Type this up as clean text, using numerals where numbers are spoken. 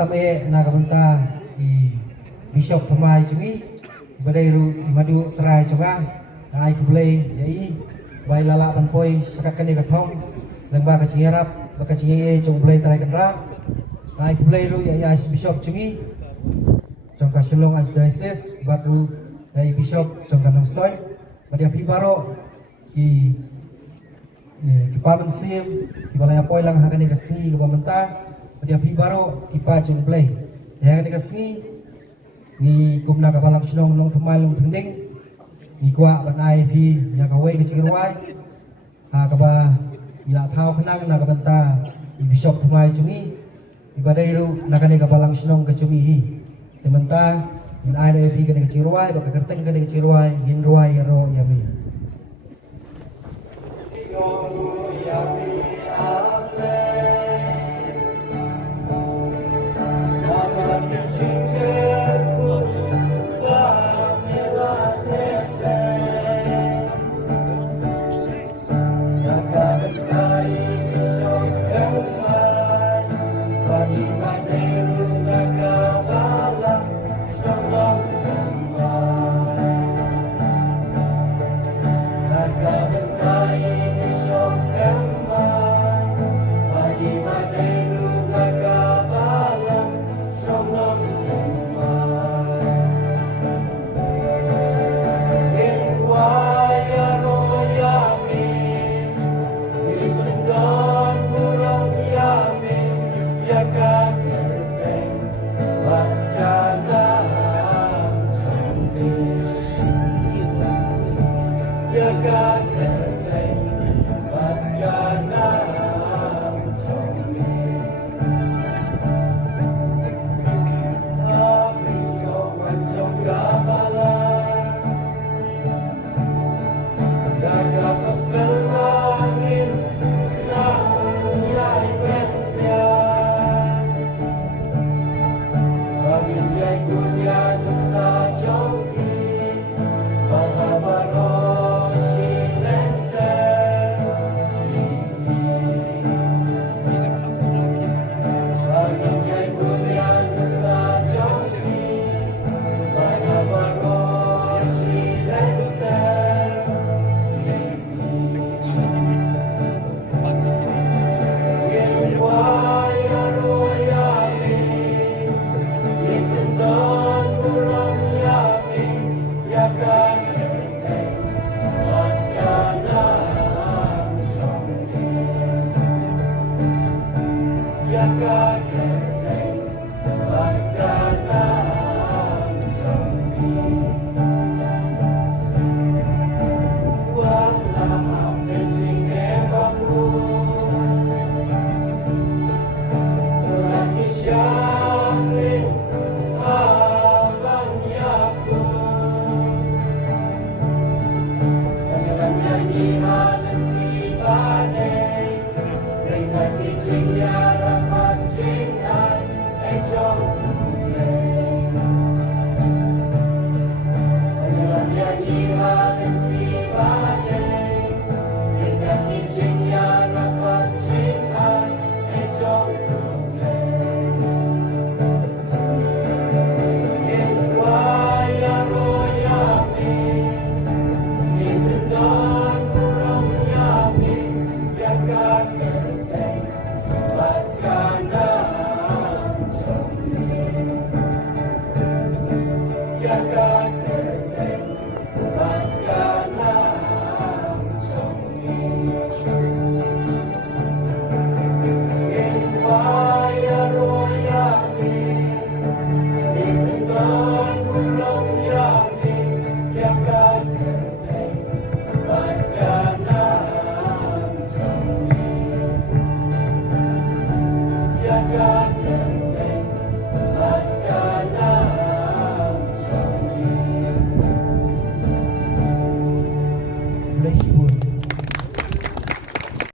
tam nagamanta I Bishop Thamai chungi Baderu madu terai coba ai kublai yai bai lala panpoi sakat kani kathong lengba kacingirap bakacingi coblai terai kanra ai kublai ru yai Bishop chungi Jongka Shillong Archdiocese baru dari Bishop Jongka Nongstoy badia pibaro ki Paman Sim ki balaya poi lang hagani kasih ke pamenta badia pibaro ki pa Jongblai ya hagani kasih ni kumna kapalang sinong long Thamai long Thengding ni kwa banai pi ya kawai ke Cikirwai ha kaba ila thau khanang na kabanta i Bishop Thamai chungi ibadai ru nakani kapalang sinong ke chungi hi Tementa in ai dai pi ke Cikirwai baka kerteng ke Cikirwai ginruai ro yami Bagi